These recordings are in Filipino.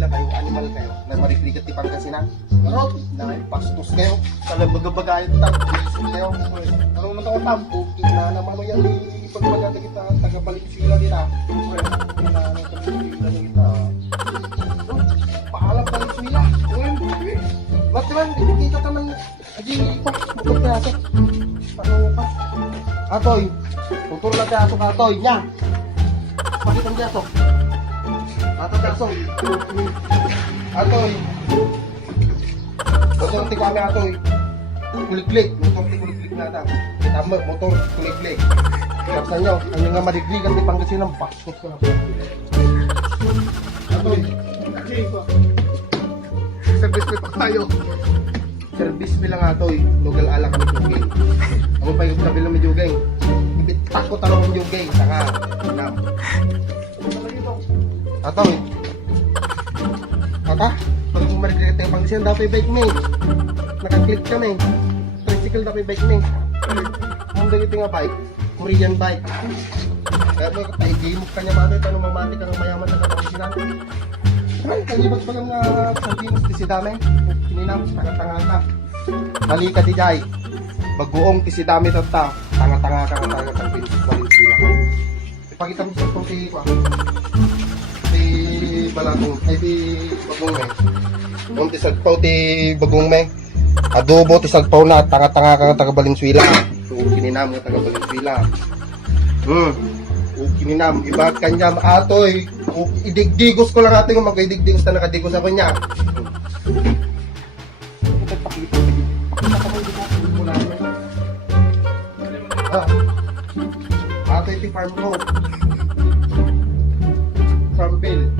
sila kayo, animal kayo, na marikrikat di Pangasinan. Karot, na pastos kayo, kalabagabaga kayo, tapos kayo. Ano naman ito tam? Puki na naman mo yan, ipagpagata kita, tagabalik sila nila. Paalam balik sila. Ba't naman, kita naman, aji pa, motor kaya ito. Paano pa? Atoy, motor na kaya ito ka, Atoy, niya. Pakita mo kaya ito. Atoy. Atoy. Motor ti kami Atoy. Kulik-lik. Motor ti kulik-lik na ata. Tama, motor kulik-lik. Kapsa nyo, ang nga marigrigan di Pangasinan, bakit ko na. Atoy. Service ko pa tayo. Service bilang Atoy. Lugal ala kami jugay. Ako pa yung sabi lang may jugay. Ibitak ko talong yung jugay. Sanga. Nam. Atoy. Ata? Pag marigrigan tayo Pangasinan, dapat yung bike me. Nakaklik kami. Tricycle dapat yung bike me. Ang dagiti nga bike. Korean bike. Kaya mo tayo game ka niya mati. Tanong mamati ka ng mayaman sa Pangasinan. Ay, kalibag pa lang nga Santinos ti si Dami. Kininam, tanga-tanga ka. Mali ka di jay. Baguong ti si Dami tata. Tanga-tanga ka nga tayo sa Valenzuela. Ipakita mo sa itong si Balatong. Ay, di Bagong me. Kung ti sagpaw ti Bagong me. Adobo ti sagpaw na. Tanga-tanga ka nga taga Valenzuela. So, kininam nga taga Valenzuela. Kininam, iba kanya Atoy. Idigdigos ko lang natin kung magkaidigdigos na nakadigos ako niya. Atoy ti farm ko. Farm bill.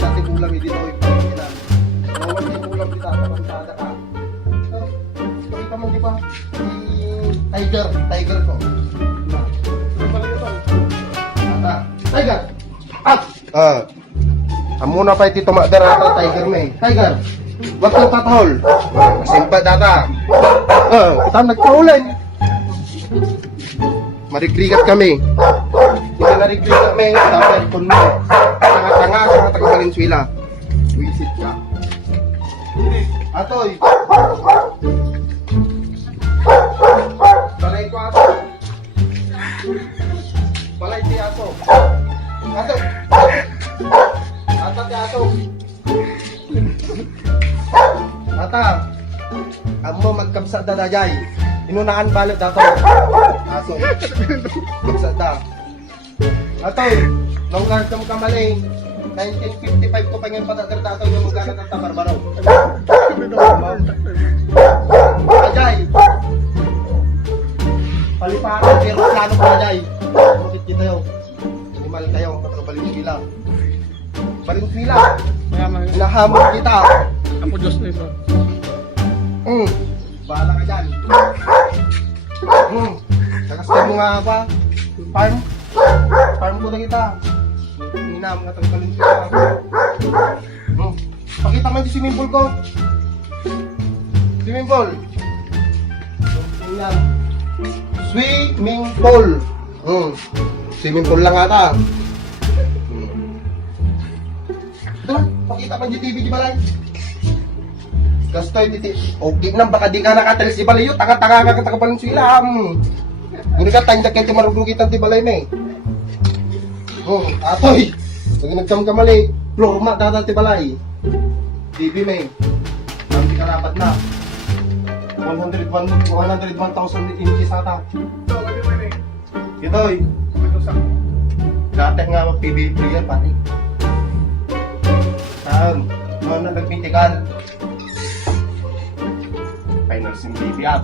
Sa ti ulam dito ay pagkilan. Nawan ti ulam dito tabantada ka. Pakita mo di ba? Tiger ko. Tiger! Amo na pa iti tumadar ata Tiger me. Tiger! Wag kang tatahol. Masimpa data. Kita nagkaulan. Marigrigat kami. Hindi narigrigat kami. Dapat ikon mo. Tanga-tanga sa taga Valenzuela. Wisit ka. Atoy! Balay ko ato. Balay ti ato. Ato. Ata ti ato. Ata. Amo magkamsa da dajay. Inunaan balot dato. Aso. Kamsa da. Atoy. Longgar kam kamali. 1955 ko pa ngayon patagar dato yung magkana ng tabarbaro. Ajay. Paliparan pero plano ko ajay. Bakit kita yo? Animal kayo, Valenzuela. Valenzuela. Hinahamon kita. Ako Diyos na ito. Bahala ka dyan. Nakastay mo nga ba? Farm ko na kita. Hinam na tayo Valenzuela. Pakita mo yung swimming pool ko. Swimming pool. Swimming pool. Swimming pool lang ata. Ito, pakita pa yung TV di balay. Gastoy titi. Okay nang baka di ka nakatalis di balay yun. Tanga-tanga ka taga Valenzuela. Guni ka tanya kayo marugugitan di balay na Atoy. Pag nagkamkamali, plorma data di balay. TV may. Ang di karapat na. 101,000 inches ata. Itoy. Dati nga mag-PBA player pati. Mga nagpintikan. Finals yung baby up.